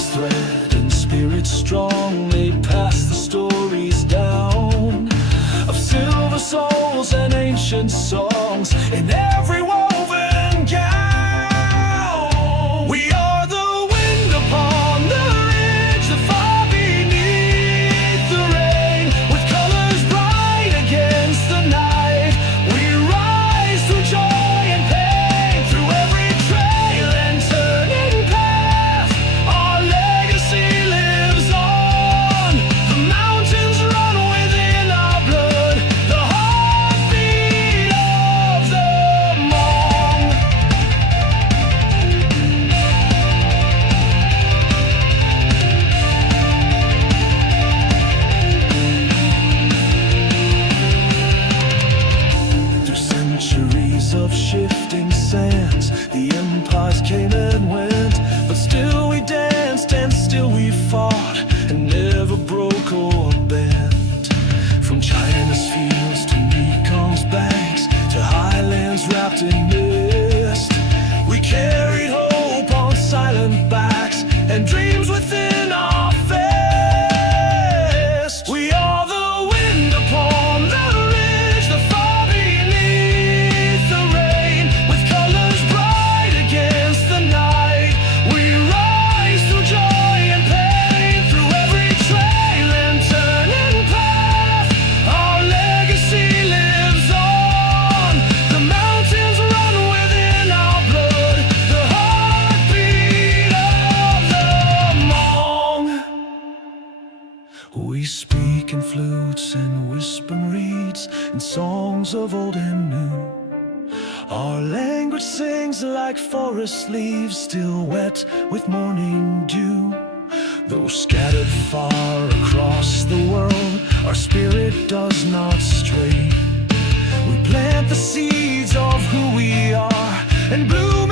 timeless thread and spirit strong, they pass the stories down of silver souls and ancient songs in every woven gown. We are the wind upon the ridge, the far beneath the rain, with colors bright against the night. We rise through joy and pain, through every trail and turning path. Our legacy lives on. The mountains run within our blood, the heartbeat of the Hmong. Through centuries of shifting sands, the empires came and went, but still we danced and still we fought and never broke or bent. From China's fields to Mekong's banks, to highlands wrapped in mist, we carried hope on silent backs and dreams within our fist. We are the wind upon the ridge, the far beneath the rain, with colors bright against the night. We rise through joy and pain, through every trail and turning path. Our legacy lives on. The mountains run within our blood, the heartbeat of the Hmong. We speak in flutes and whisper reeds, in songs of old and new. Our language sings like forest leaves, still wet with morning dew. Though scattered far across the world, our spirit does not stray. We plant the seeds of who we are and bloom